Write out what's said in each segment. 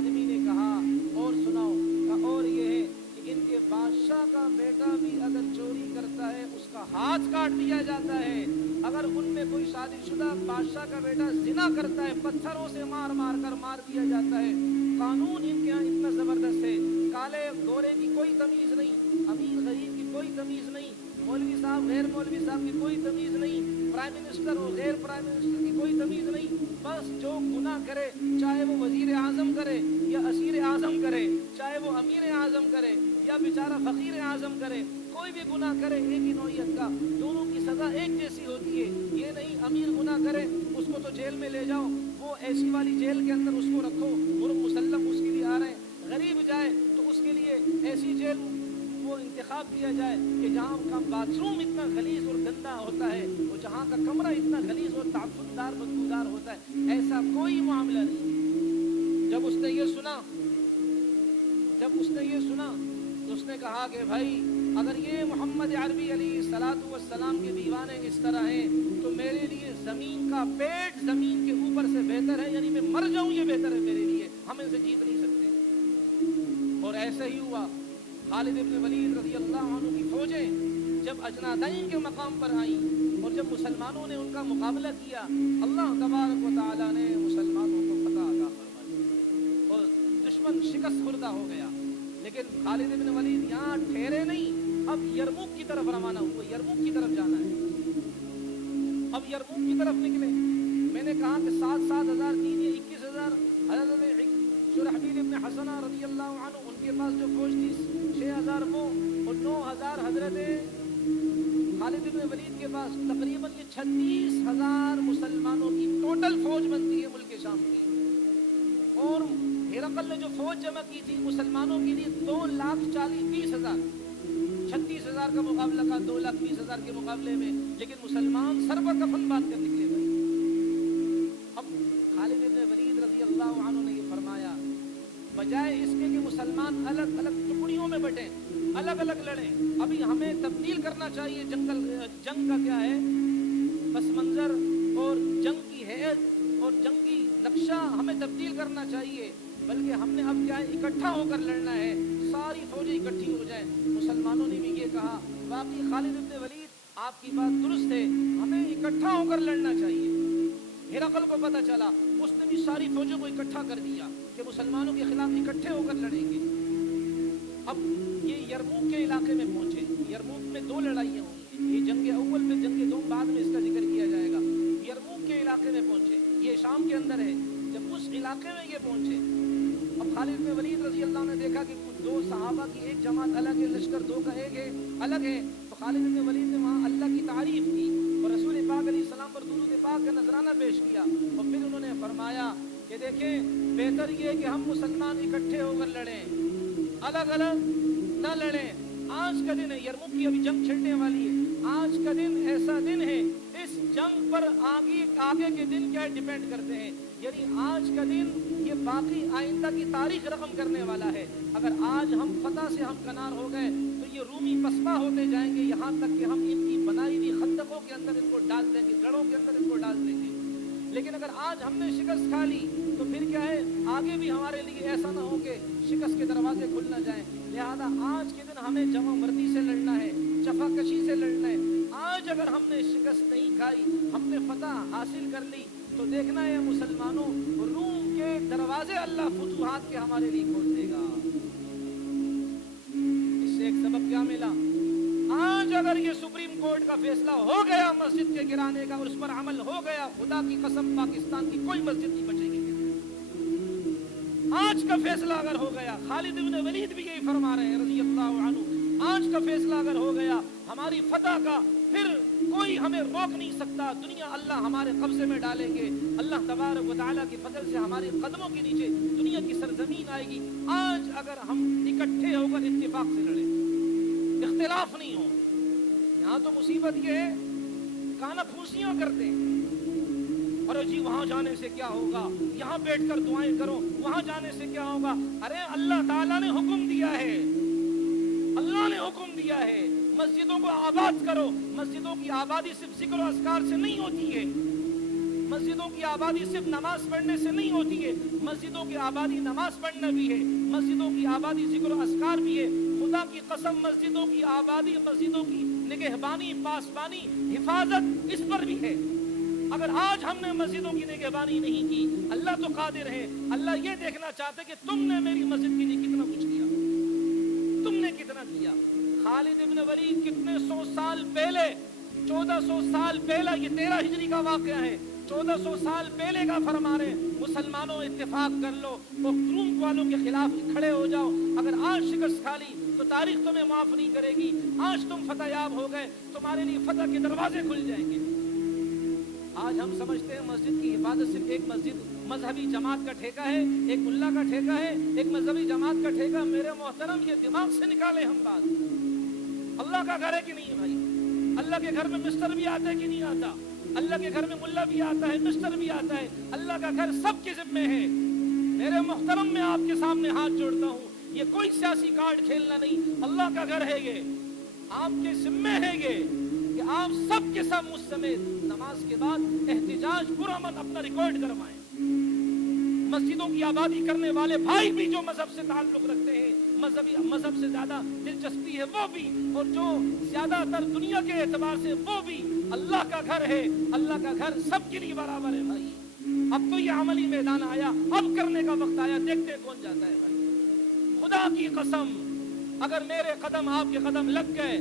आदमी ने कहा और सुनाओ, कहा और ये है कि इनके बादशाह का बेटा भी अगर चोरी करता है उसका हाथ काट दिया जाता है, अगर उनमें कोई शादीशुदा बादशाह का बेटा जिना करता है पत्थरों से मार मार कर मार दिया जाता है। कानून इनके यहाँ इतना जबरदस्त है, काले गोरे की कोई तमीज नहीं, अमीर गरीब की कोई तमीज नहीं, मौलवी साहब गैर मौलवी साहब की कोई तमीज नहीं, प्राइम मिनिस्टर और गैर प्राइम मिनिस्टर की कोई तमीज नहीं। बस जो गुनाह करे, चाहे वो वजीर आजम करे या असीर आजम करे, चाहे वो अमीर आजम करे या बेचारा फकीर आजम करे, कोई भी गुनाह करे एक ही नौइयत का, दोनों की सजा एक जैसी होती है। ये नहीं अमीर गुनाह करे उसको तो जेल में ले जाओ, वो ऐसी वाली जेल के अंदर उसको रखो और मुसल्लम उसके लिए आ रहे हैं, गरीब जाए तो उसके लिए ऐसी जेल वो इंतखाब किया जाए कि जहाँ का बाथरूम इतना गलीज और गंदा होता है, और जहाँ का कमरा इतना गलीज और ताफुनदार बदबूदार होता है, ऐसा कोई मामला नहीं। जब उसने ये सुना तो उसने कहा कि भाई अगर ये मोहम्मद अरबी अलैहिस्सलातु वस्सलाम के दीवाने इस तरह हैं तो मेरे लिए ज़मीन का पेट ज़मीन के ऊपर से बेहतर है, यानी मैं मर जाऊं ये बेहतर है मेरे लिए, हम इनसे जीत नहीं सकते। और ऐसा ही हुआ। खालिद इब्न वलीद रज़ी अल्लाह अन्हु की फौजें जब अजनादैन के मकाम पर आईं और जब मुसलमानों ने उनका मुकाबला किया, अल्लाह तबारक व तआला ने मुसलमानों को फतह अता फरमाई और दुश्मन शिकस्त खुर्दा हो गया। लेकिन खालिद इब्न वलीद यहाँ ठहरे नहीं, अब यरमुक की तरफ रवाना हुए, यरमुक की तरफ जाना है। अब यरमुक की तरफ निकले। मैंने कहा कि 7,000 3 या 21,000 हज़रत शुरहबील इब्न हसना रज़ी अल्लाह अन्हु उनके पास जो फौज थी 6,000 वो, और 9,000 हजरत खालिद इब्न वलीद के पास, तकरीबन ये 36,000 मुसलमानों की टोटल फौज बनती है मुल्क शाम की। और हिरकल ने जो फौज जमा की थी मुसलमानों के लिए 2,20,000, 36,000 का मुकाबला का 2,20,000 के मुकाबले में, लेकिन मुसलमान सर पर कफन बांध कर निकले भाई। अब खालिद इब्न वलीद रज़ी अल्लाह अन्हु ने ये फरमाया, बजाय इसके कि मुसलमान अलग अलग टुकड़ियों में बटे, अलग अलग लड़े, अभी हमें तब्दील करना चाहिए जंग का क्या है पस मंजर और जंग की हैत और जंगी नक्शा हमें तब्दील करना चाहिए, बल्कि हमने अब क्या है इकट्ठा होकर लड़ना है, सारी फौजें इकट्ठी हो जाए। मुसलमानों ने भी ये कहा, बाकी खालिद इब्न वलीद आपकी बात दुरुस्त है, हमें इकट्ठा होकर लड़ना चाहिए। हिरकल को पता चला, उसने भी सारी फौजों को इकट्ठा कर दिया कि मुसलमानों के खिलाफ इकट्ठे होकर लड़ेंगे। अब ये यरमुक के इलाके में पहुंचे। यरमुक में 2 लड़ाइयाँ हुई, ये जंग अव्वल में, जंग 2 बाद में इसका जिक्र किया जाएगा। यरमुक के इलाके में पहुंचे, ये शाम के अंदर है। जब उस इलाके में ये पहुंचे, अब खालिद इब्न वलीद रज़ी अल्लाह ने देखा कि 2 सहाबा की एक जमात अलग है, लश्कर 2 का एक है, अलग है। तो खालिद इब्न वलीद ने वहाँ अल्लाह की तारीफ की और रसूल पाक अलैहिस्सलाम पर दुरूद पाक का नजराना पेश किया, और फिर उन्होंने फरमाया कि देखें बेहतर ये कि हम मुसलमान इकट्ठे होकर लड़ें, अलग अलग न लड़ें। आज का दिन है, यरमुक की अभी जंग छिड़ने वाली है, आज का दिन ऐसा दिन है, इस जंग पर आगे के दिन क्या डिपेंड करते हैं, यानी आज का दिन ये बाकी आइंदा की तारीख रकम करने वाला है। अगर आज हम फतह से हम कनार हो गए तो ये रूमी पसपा होते जाएंगे, यहाँ तक कि हम इनकी बनाई हुई खंदकों के अंदर इनको डाल देंगे, गढ़ों के अंदर इनको डाल देंगे। लेकिन अगर आज हमने शिकस्त खा ली तो फिर क्या है, आगे भी हमारे लिए ऐसा ना हो कि शिकस्त के दरवाजे खुल ना जाए। लिहाजा आज के दिन हमें जमा मर्दी से लड़ना है, चफाकशी से लड़ना है। आज अगर हमने शिकस्त नहीं खाई, हमने फतह हासिल कर ली, तो देखना है मुसलमानों, रूम के दरवाजे अल्लाह फुतूहात के हमारे लिए खोल देगा। इससे एक सबक क्या मिला, आज अगर ये सुप्रीम कोर्ट का फैसला हो गया मस्जिद के गिराने का और उस पर अमल हो गया, खुदा की कसम पाकिस्तान की कोई मस्जिद नहीं बचेगी। आज का फैसला अगर हो गया, खालिद इब्न वलीद भी यही फरमा रहे हैं रज़ी अल्लाह अन्हु, आज का फैसला अगर हो गया हमारी फतह का, फिर कोई हमें रोक नहीं सकता। दुनिया अल्लाह हमारे कब्जे में डालेंगे, अल्लाह तबारक व तआला की फजल से हमारे कदमों के नीचे दुनिया की सरजमीन आएगी। आज अगर हम इकट्ठे होकर इत्तेफाक से लड़े, इख्तिलाफ नहीं हो। यहाँ तो मुसीबत ये है, काना फूसियां करते हैं, अरे जी वहां जाने से क्या होगा, यहाँ बैठकर दुआएं करो, वहां जाने से क्या होगा। अरे अल्लाह ताला ने हुक्म दिया है, अल्लाह ने हुक्म दिया है, मस्जिदों को आबाद करो। मस्जिदों की आबादी सिर्फ जिक्र और अस्कार से नहीं होती है, مسجدوں کی آبادی صرف نماز پڑھنے سے نہیں ہوتی ہے، مسجدوں کی آبادی نماز پڑھنا بھی ہے، مسجدوں کی آبادی ذکر و اذکار بھی ہے۔ خدا کی قسم مسجدوں کی آبادی، مسجدوں کی نگہبانی، پاسبانی، حفاظت اس پر بھی ہے۔ اگر آج ہم نے مسجدوں کی نگہبانی نہیں کی، اللہ تو قادر ہے، اللہ یہ دیکھنا چاہتے کہ تم نے میری مسجد کے لیے کتنا کچھ کیا، تم نے کتنا کیا۔ خالد ابن ولید کتنے 100 سال پہلے، 1400 سال پہلا، یہ 13 ہجری کا واقعہ ہے، 1400 سال پہلے کا فرما رہے ہیں، مسلمانوں اتفاق کر لو، وہ روم والوں کے خلاف کھڑے ہو جاؤ۔ اگر آج شکست کھا لی تو تاریخ تمہیں معاف نہیں کرے گی۔ آج تم فتح یاب ہو گئے، تمہارے لیے فتح کے دروازے کھل جائیں گے۔ آج ہم سمجھتے ہیں مسجد کی حفاظت صرف ایک مسجد مذہبی جماعت کا ٹھیکہ ہے، ایک ملا کا ٹھیکہ ہے، ایک مذہبی جماعت کا ٹھیکہ۔ میرے محترم یہ دماغ سے نکالے ہم بات۔ اللہ کا گھر ہے کہ نہیں ہے بھائی؟ اللہ کے گھر میں مسٹر بھی آتا ہے کہ نہیں آتا؟ اللہ کے گھر میں ملا بھی آتا ہے، مسٹر بھی آتا ہے۔ اللہ کا گھر سب کے ذمے ہے۔ میرے محترم میں آپ کے سامنے ہاتھ جوڑتا ہوں، یہ کوئی سیاسی کارڈ کھیلنا نہیں، اللہ کا گھر ہے، یہ آپ کے ذمے ہے یہ کہ آپ سب کے سب مجھ سمیت نماز کے بعد احتجاج پرامن اپنا ریکارڈ کروائیں۔ مسجدوں کی آبادی کرنے والے بھائی بھی جو مذہب سے تعلق رکھتے ہیں، مذہب سے زیادہ دلچسپی ہے وہ بھی، اور جو زیادہ تر دنیا کے اعتبار سے وہ بھی، اللہ کا گھر ہے، اللہ کا گھر سب کے لیے برابر ہے بھائی۔ اب تو یہ عملی میدان آیا، اب کرنے کا وقت آیا، دیکھتے کون جاتا ہے بھائی۔ خدا کی قسم اگر میرے قدم آپ کے قدم لگ گئے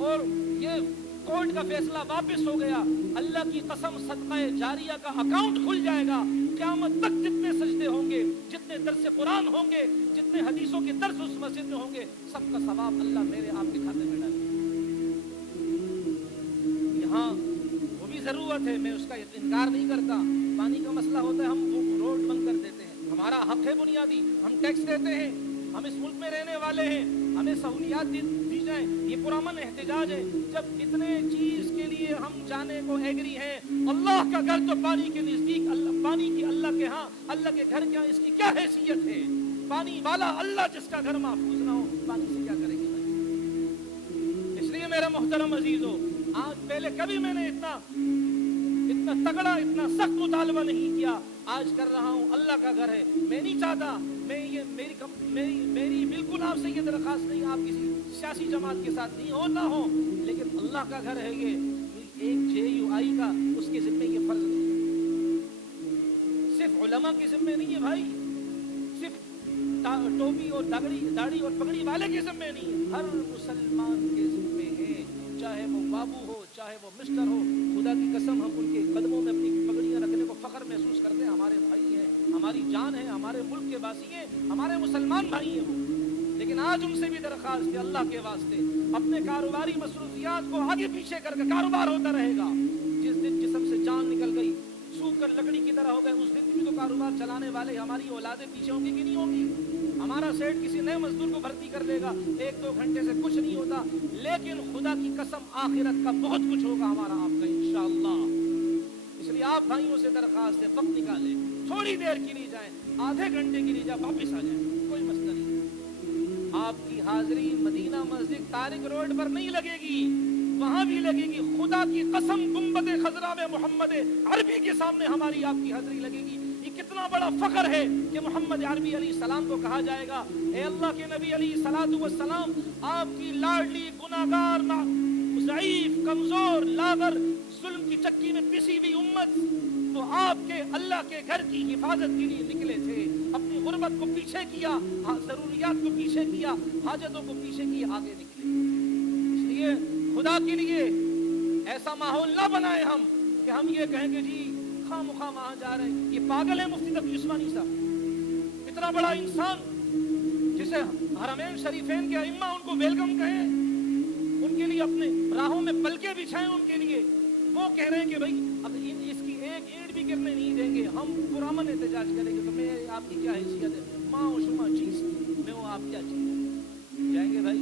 اور یہ کورٹ کا فیصلہ واپس ہو گیا، اللہ کی قسم صدقہ جاریہ کا اکاؤنٹ کھل جائے گا۔ قیامت تک جتنے سجدے ہوں گے، جتنے درس قرآن ہوں گے، جتنے حدیثوں کے درس اس مسجد میں ہوں گے، سب کا ثواب اللہ میرے آپ کے کھاتے میں ڈالے۔ یہاں وہ بھی ضرورت ہے، میں اس کا انکار نہیں کرتا۔ پانی کا مسئلہ ہوتا ہے، ہم وہ روڈ بند کر دیتے ہیں، ہمارا حق ہے بنیادی، ہم ٹیکس دیتے ہیں، ہم اس ملک میں رہنے والے ہیں، ہمیں سہولیات دی جائیں، یہ پرامن احتجاج ہے۔ جب اتنے چیز کے لیے ہم جانے کو ایگری ہیں، اللہ کا گھر تو پانی کے نزدیک، اللہ پانی کی اللہ کے ہاں، اللہ کے گھر کے ہاں اس کی کیا حیثیت ہے؟ پانی والا اللہ جس کا گھر محفوظ نہ ہو، پانی سے کیا کرے گی بھائی؟ اس لیے میرا محترم عزیزو، آج پہلے کبھی میں نے اتنا تگڑا، اتنا سخت مطالبہ نہیں کیا، آج کر رہا ہوں۔ اللہ کا گھر ہے، میں نہیں چاہتا، میری بالکل آپ سے یہ درخواست نہیں، آپ کسی سیاسی جماعت کے ساتھ نہیں ہوتا ہو، لیکن اللہ کا گھر ہے، یہ ایک JUI کا اس کے ذمہ یہ فرض نہیں ہے، صرف علماء کے ذمہ نہیں ہے بھائی، صرف ٹوپی اور داڑھی اور پگڑی والے کے ذمہ نہیں ہے، ہر مسلمان کے ذمہ ہے، چاہے وہ بابو ہو، چاہے وہ مسٹر ہو۔ خدا کی قسم ہم ان کے قدموں میں اپنی پگڑیاں رکھنے کو فخر محسوس کرتے ہیں، ہمارے بھائی ہیں، ہماری جان ہے، ہمارے ملک کے باسی ہیں، ہمارے مسلمان بھائی ہیں وہ۔ لیکن آج ان سے بھی درخواست ہے، اللہ کے واسطے اپنے کاروباری مصروفیات کو آگے پیچھے کر کے کاروبار ہوتا رہے گا۔ جس دن جسم سے جان نکل گئی، سوکھ کر لکڑی کی طرح ہو گئے، اس دن بھی تو کاروبار چلانے والے ہماری اولادیں پیچھے ہوں گی کہ نہیں ہوں گی؟ ہمارا سیٹ کسی نئے مزدور کو بھرتی کر لے گا، 1-2 گھنٹے سے کچھ نہیں ہوتا، لیکن خدا کی قسم آخرت کا بہت کچھ ہوگا ہمارا آپ کا انشاءاللہ۔ اس لیے آپ بھائیوں سے درخواست ہے، وقت نکالیں، تھوڑی دیر کے لیے جائیں، آدھے گھنٹے کے لیے جائیں، واپس آ جائیں، کوئی مسئلہ نہیں۔ آپ کی حاضری مدینہ مسجد طارق روڈ پر نہیں لگے گی، وہاں بھی لگے گی، خدا کی قسم گنبد خضرا میں محمد عربی کے سامنے ہماری آپ کی حاضری لگے گی۔ یہ کتنا بڑا فخر ہے کہ محمد عربی علیہ السلام کو کہا جائے گا، اے اللہ کے نبی علیہ السلام، آپ کی لاڈلی گناہگار، ضعیف، کمزور، لاغر، ظلم کی چکی میں پسی ہوئی امت تو آپ کے اللہ کے گھر کی حفاظت کے لیے نکلے تھے، اپنی غربت کو پیچھے کیا، ضروریات کو پیچھے کیا، حاجتوں کو پیچھے کیے، آگے نکلے۔ اس لیے خدا کے لیے ایسا ماحول نہ بنائے ہم کہ ہم یہ کہیں کہ جی خواہ مخواہ وہاں جا رہے ہیں۔ یہ پاگل ہے مفتی تقی عثمانی صاحب، اتنا بڑا انسان جسے حرمین شریفین کے ائمہ ان کو ویلکم کہیں، ان کے لیے اپنے راہوں میں پلکیں بچھائیں، ان کے لیے وہ کہہ رہے ہیں کہ بھائی اب اس کی ایک اینٹ بھی گرنے نہیں دیں گے، ہم پرامن احتجاج کریں گے۔ تو میں آپ کی کیا حیثیت ہے؟ ماں و شما چیز میں وہ آپ کیا چیز جائیں گے بھائی؟